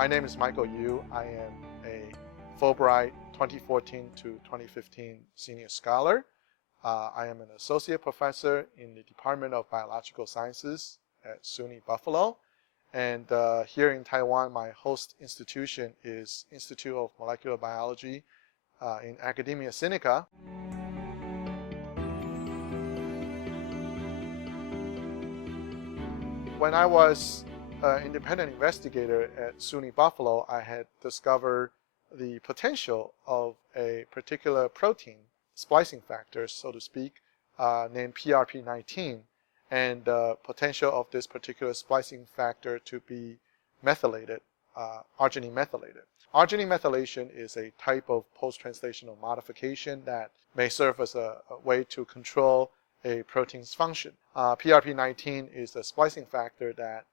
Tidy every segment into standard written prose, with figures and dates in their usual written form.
My name is Michael Yu. I am a Fulbright 2014 to 2015 Senior Scholar. I am an Associate Professor in the Department of Biological Sciences at SUNY Buffalo. And here in Taiwan, my host institution is Institute of Molecular Biology in Academia Sinica. When I was an independent investigator at SUNY Buffalo, I had discovered the potential of a particular protein, splicing factor, so to speak, named Prp19, and the potential of this particular splicing factor to be methylated, arginine methylated. Arginine methylation is a type of post-translational modification that may serve as a way to control a protein's function. Prp19 is a splicing factor that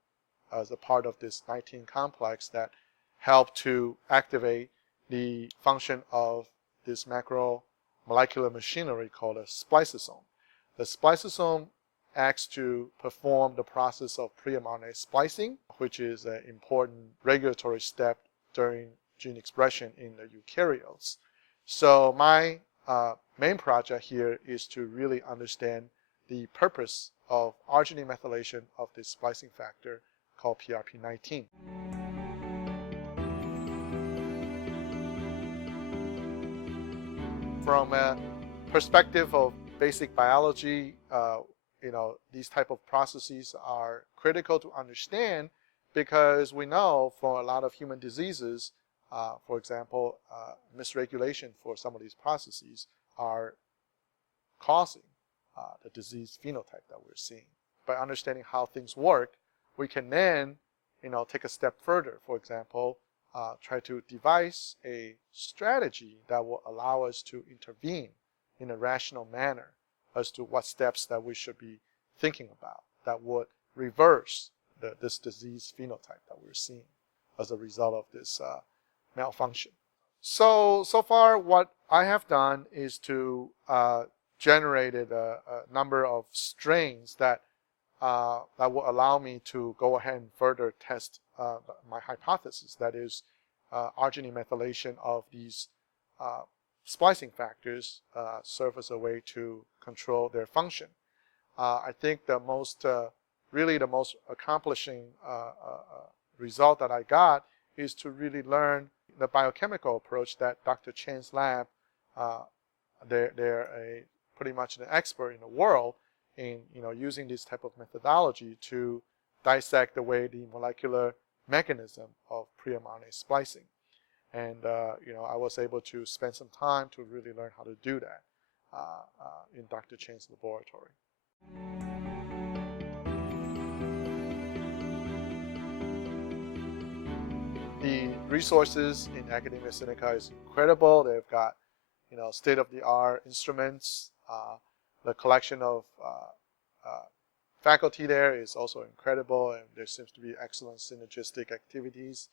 as a part of this 19 complex that help to activate the function of this macromolecular machinery called a spliceosome. The spliceosome acts to perform the process of pre-mRNA splicing, which is an important regulatory step during gene expression in the eukaryotes. So my main project here is to really understand the purpose of arginine methylation of this splicing factor called Prp19. From a perspective of basic biology, these type of processes are critical to understand because we know for a lot of human diseases, for example, misregulation for some of these processes are causing the disease phenotype that we're seeing. By understanding how things work, we can then, take a step further. For example, try to devise a strategy that will allow us to intervene in a rational manner as to what steps that we should be thinking about that would reverse this disease phenotype that we're seeing as a result of this malfunction. So far what I have done is to generated a number of strains that will allow me to go ahead and further test my hypothesis, that is arginine methylation of these splicing factors serve as a way to control their function. I think the most accomplishing result that I got is to really learn the biochemical approach that Dr. Chen's lab, they're pretty much an expert in the world in using this type of methodology to dissect the way the molecular mechanism of pre-mRNA splicing. And I was able to spend some time to really learn how to do that in Dr. Chen's laboratory. The resources in Academia Sinica is incredible. They've got state-of-the-art instruments. The collection of faculty there is also incredible, and there seems to be excellent synergistic activities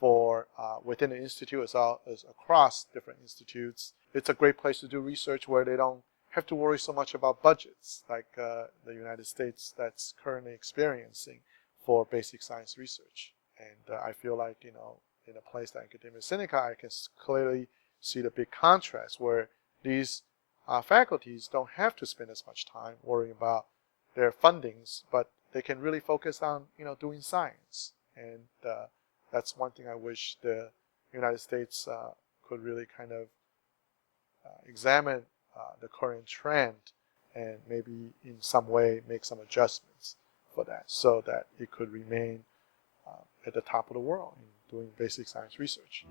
for within the institute as well as across different institutes. It's a great place to do research where they don't have to worry so much about budgets like the United States that's currently experiencing for basic science research. And I feel like in a place like Academia Sinica, I can clearly see the big contrast where these faculties don't have to spend as much time worrying about their fundings, but they can really focus on doing science. And that's one thing I wish the United States could really kind of examine the current trend and maybe in some way make some adjustments for that so that it could remain at the top of the world in doing basic science research.